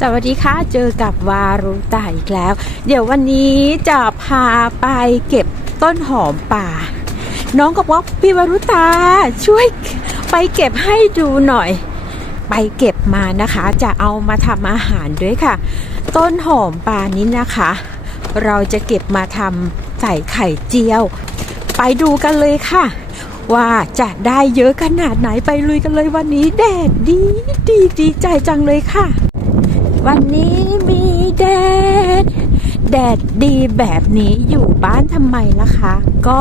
สวัสดีค่ะ เจอกับวารุตาอีกแล้ว เดี๋ยววันนี้จะพาไปเก็บต้นหอมป่า น้องก็บอกพี่วารุตาช่วยไปเก็บให้ดูหน่อย ไปเก็บมานะคะ จะเอามาทำอาหารด้วยค่ะ ต้นหอมป่านี้นะคะ เราจะเก็บมาทำใส่ไข่เจียว ไปดูกันเลยค่ะ ว่าจะได้เยอะขนาดไหนไปลุยกันเลยวันนี้แดดดีดีดีใจจังเลยค่ะ วันนี้มีแดด แดดดีแบบนี้อยู่บ้านทำไมล่ะคะ ก็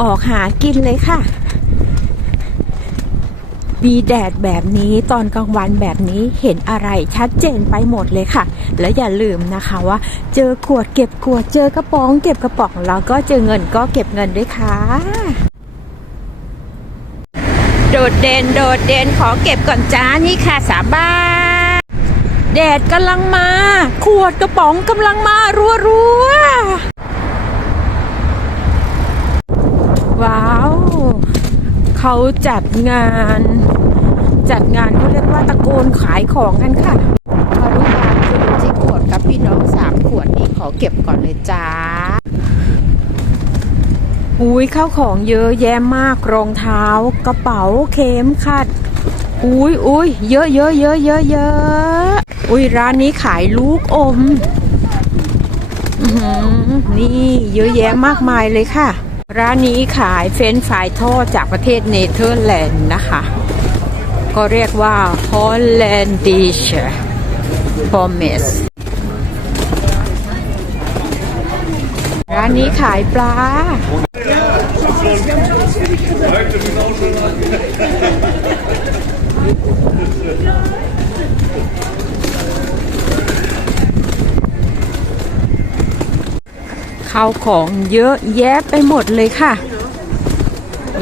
ออกหากินเลยค่ะ มีแดดแบบนี้ตอนกลางวันแบบนี้เห็นอะไรชัดเจนไปหมดเลยค่ะ แล้วอย่าลืมนะคะว่า เจอขวดเก็บขวดเจอกระป๋อง เก็บกระป๋องแล้วก็เจอเงินก็เก็บเงินด้วยค่ะโดดเด่นโดดเด่นขอเก็บก่อนจ้านี่ค่ะสามบาท แดดกำลังมา ขวดกระป๋องกำลังมารัวรัวว้าว เขาจัดงาน จัดงานเขาเรียกว่าตะโกนขายของกันค่ะมารุตาคือที่ขวดกับพี่น้องสามขวดนี้ขอเก็บก่อนเลยจ้าอุ้ยข้าวของเยอะแยะมากรองเท้า กระเป๋าเข็มขัดอุ้ยอุ้ยเยอะเยอะเยอะเยอะเยอะ อุ้ยร้านนี้ขายลูกอมนี่เยอะแยะมากมายเลยค่ะ ร้านนี้ขายเฟรนฟรายทอดจากประเทศเนเธอร์แลนด์นะคะ ก็เรียกว่า Hollandish Pommes ร้านนี้ขายปลา ข้าวของเยอะแยะไปหมดเลยค่ะ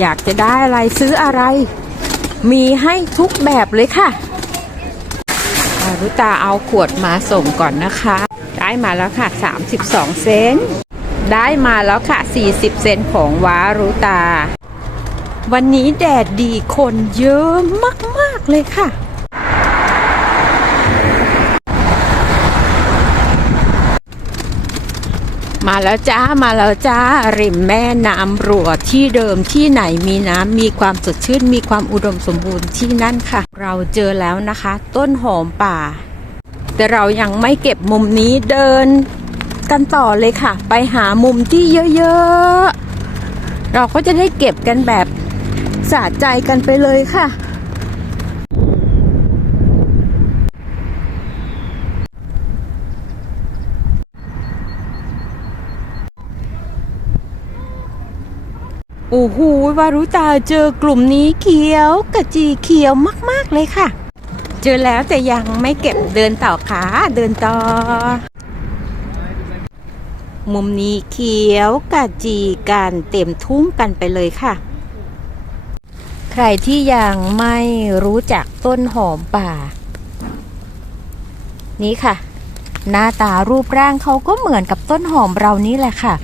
อยากจะได้อะไรซื้ออะไร มีให้ทุกแบบเลยค่ะอารุตาเอาขวดมาส่งก่อนนะคะ ได้มาแล้วค่ะ 32 เซนได้มาแล้วค่ะ 40 เซนของวารุตา วันนี้แดดดีคนเยอะมาก ๆ เลยค่ะ มาแล้วจ้ามาแล้วจ้าริมแม่น้ำรัวที่เดิมที่ไหนมีน้ำมีความสดชื่น มีความอุดมสมบูรณ์ที่นั่นค่ะ เราเจอแล้วนะคะ ต้นหอมป่า แต่เรายังไม่เก็บมุมนี้เดินกันต่อเลยค่ะ ไปหามุมที่เยอะๆ เราก็จะได้เก็บกันแบบสะใจกันไปเลยค่ะ โอ้โหวารุตาเจอกลุ่มนี้เขียวกระจีเขียวมาก ๆ เลยค่ะ เจอแล้วแต่ยังไม่เก็บเดินต่อขาเดินต่อ มุมนี้เขียวกระจีกันเต็มทุ่งกันไปเลยค่ะ ใครที่ยังไม่รู้จักต้นหอมป่า นี่ค่ะ หน้าตารูปร่างเขาก็เหมือนกับต้นหอมเรานี่แหละค่ะ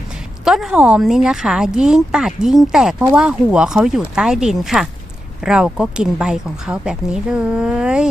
ต้นหอมนี่นะคะ ยิ่งตัดยิ่งแตกเพราะว่าหัวเขาอยู่ใต้ดินค่ะ เราก็กินใบของเขาแบบนี้เลย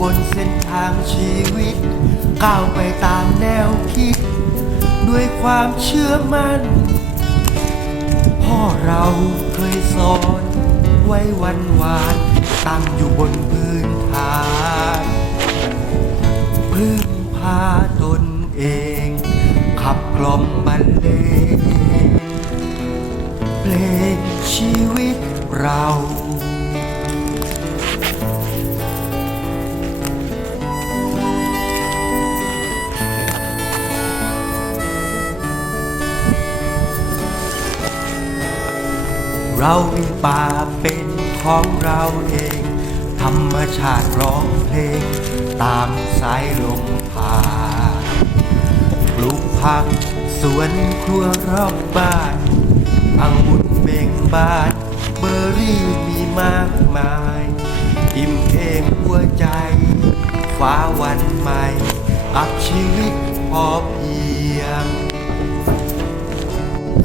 บนเส้นทางชีวิต ก้าวไปตามแนวคิด ด้วยความเชื่อมั่น พ่อเราเคยสอนไว้วันวานตั้งอยู่บนพื้นฐานพึ่งพาตนเอง ขับกล่อมบรรเลงเพลงชีวิตเรา เรามีป่าเป็นของเราเอง ธรรมชาติร้องเพลง ตามสายลมพาปลูกผักสวนครัวรอบบ้านอังุ่นเบ่งบานเบอร์รี่มีมากมาย อิ่มเอมหัวใจ ฟ้าวันใหม่ อับชีวิตพอเพียง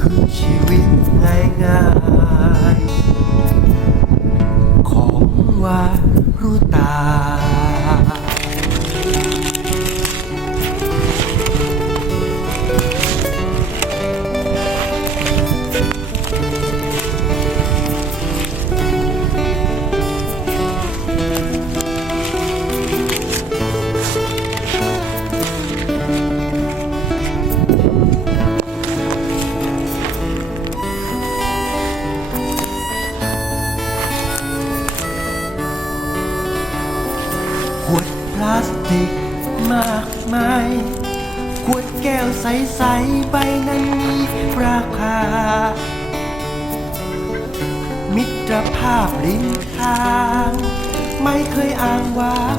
คือชีวิตง่ายง่าย ๆ ใสๆใบนั้นมีราคา มิตรภาพริมทาง ไม่เคยอ้างว้าง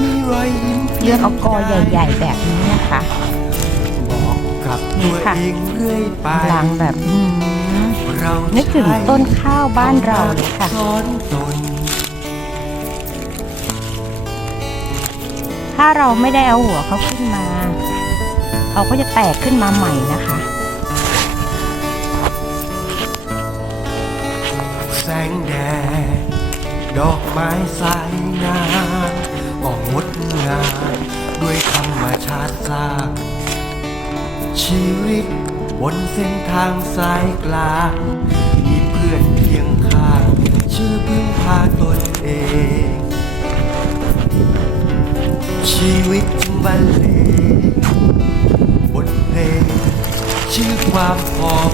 มีรอยยิ้มพียงเลือกเอากอใหญ่ ๆ แบบนี้นะคะบอกกับนี่ตัวค่ะเองเรื่อยไปล้างแบบอืมเรานึกถึงต้นข้าวบ้านเราเลยค่ะสอนตนถ้าเราไม่ได้เอาหัวเขาขึ้นมา เขาก็จะแตกขึ้นมาใหม่นะคะแสงแดดดอกไม้สายน้ำก็งดงามด้วยธรรมชาติสร้างชีวิตบนเส้นทางสายกลาง มีเพื่อนเคียงข้าง ชื่อพึ่งพาตนเอง ชีวิตจึงบรรเล ชื่อ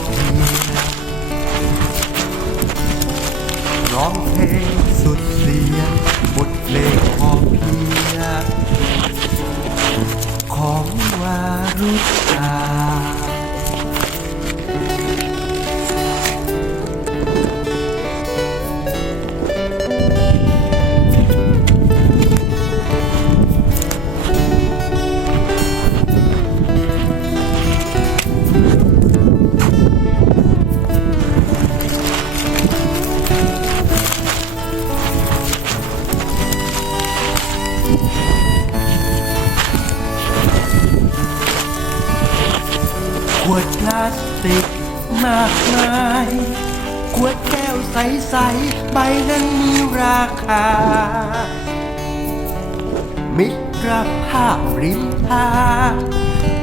มิตรภาพริมทาง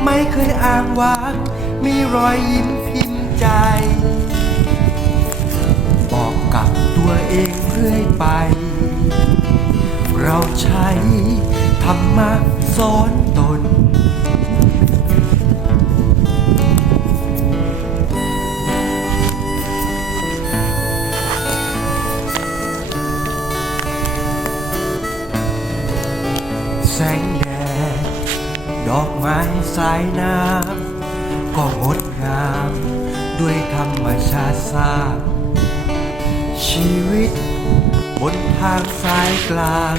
ไม่เคยอ้างว้างมีรอยยิ้มพิมพ์ใจ บอกกับตัวเองเรื่อยไป เราใช้ธรรมะสอนตน งแดด ดอกไม้สายน้ำก็งดงาม ด้วยธรรมชาติสร้างชีวิต บนทางสายกลาง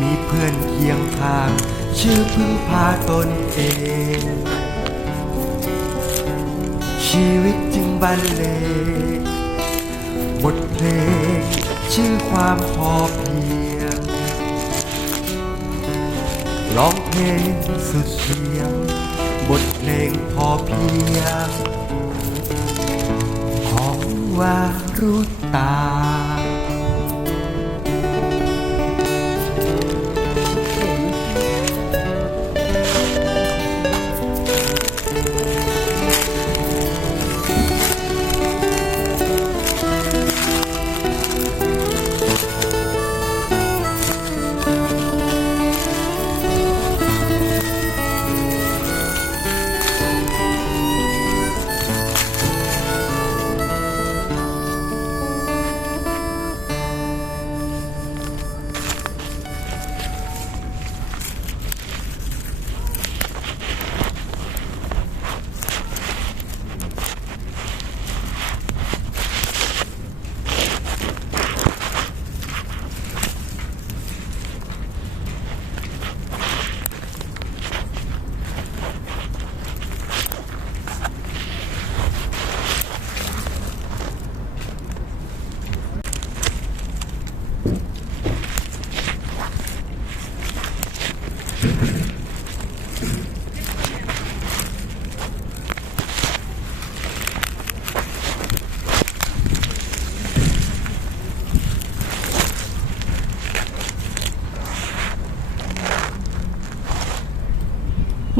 มีเพื่อนเคียงข้าง ชื่อพึ่งพาตนเอง ชีวิตจึงบรรเลงบทเพลง ชื่อความพอเพียง ร้องเพลงสุดเสียง บทเพลงพอเพียง ของวารุตา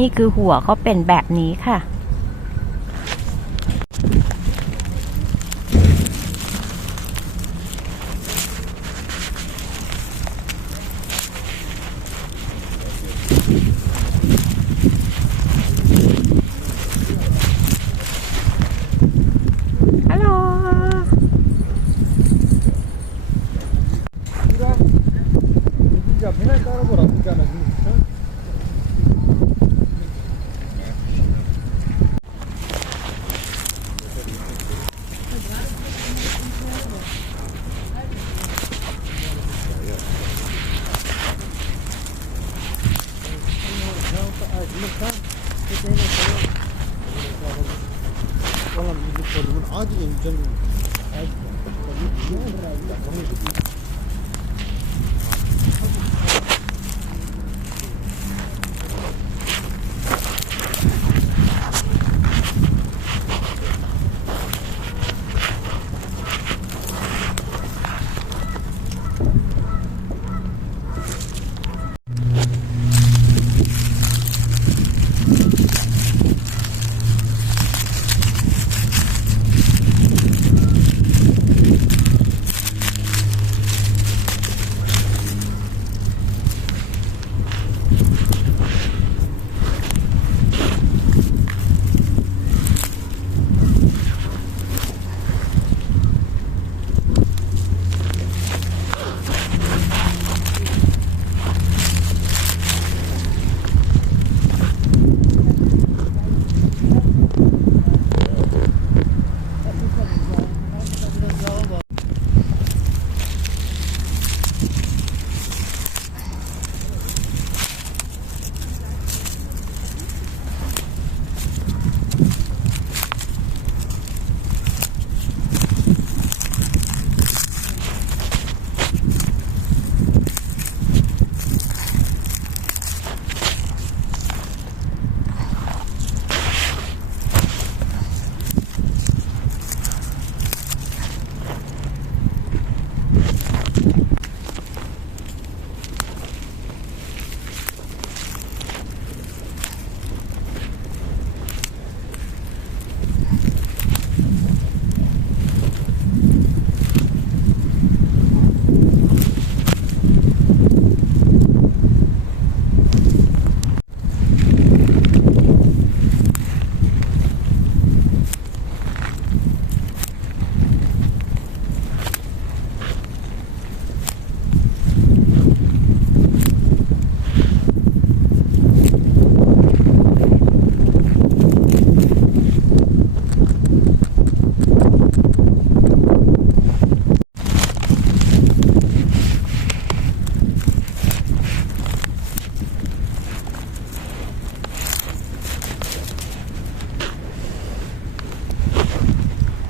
นี่คือหัวเขาเป็นแบบนี้ค่ะ 운전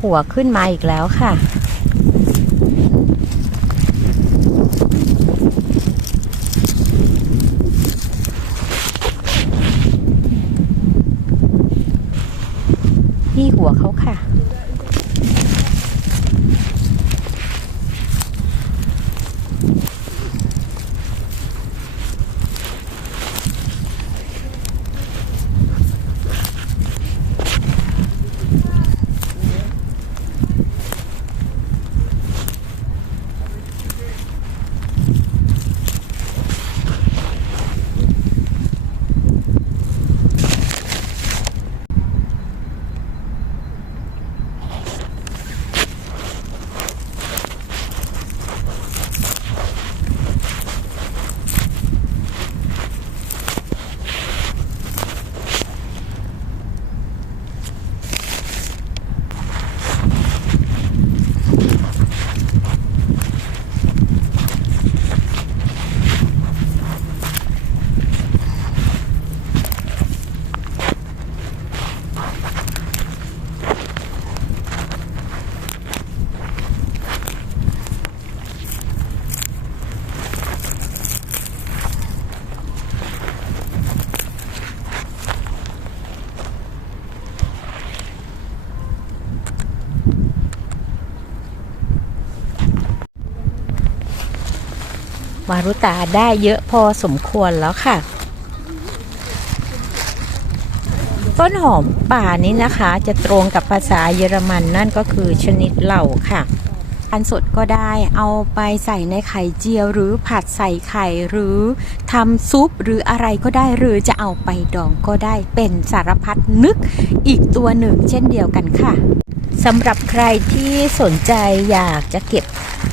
หัวขึ้นมาอีกแล้วค่ะ นี่หัวเขาค่ะ มารุตาได้เยอะพอสมควรแล้วค่ะ ต้นหอมป่านี้นะคะจะตรงกับภาษาเยอรมันนั่นก็คือชนิดเหล่าค่ะอันสดก็ได้เอาไปใส่ในไข่เจียวหรือผัดใส่ไข่หรือทำซุปหรืออะไรก็ได้หรือจะเอาไปดองก็ได้เป็นสารพัดนึกอีกตัวหนึ่งเช่นเดียวกันค่ะ สำหรับใครที่สนใจอยากจะเก็บ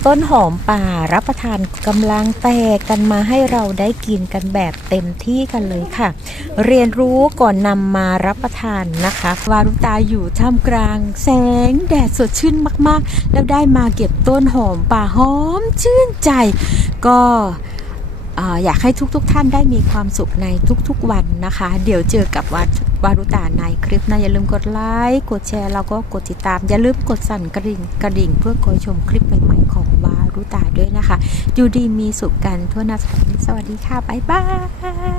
ต้นหอมป่ารับประทานกำลังแตกกันมาให้เราได้กินกันแบบเต็มที่กันเลยค่ะ เรียนรู้ก่อนนำมารับประทานนะคะ วารุตาอยู่ท่ามกลาง แสงแดดสดชื่นมากๆ แล้วได้มาเก็บต้นหอมป่าหอมชื่นใจ ก็ อยากให้ทุกๆทท่านได้มีความสุขในทุกๆวันนะคะ เดี๋ยวเจอกับวัดวารุตาในคลิปนะอย่าลืมกดไลค์กดแชร์แล้วก็กดติดตาม อย่าลืมกดสั่นกระดิ่งกระดิ่ง เพื่อคอยชมคลิปใหม่ๆของวารุตาด้วยนะคะอยู่ดีมีสุขกันทั่วหน้าสวัสดีค่ะบ๊ายบาย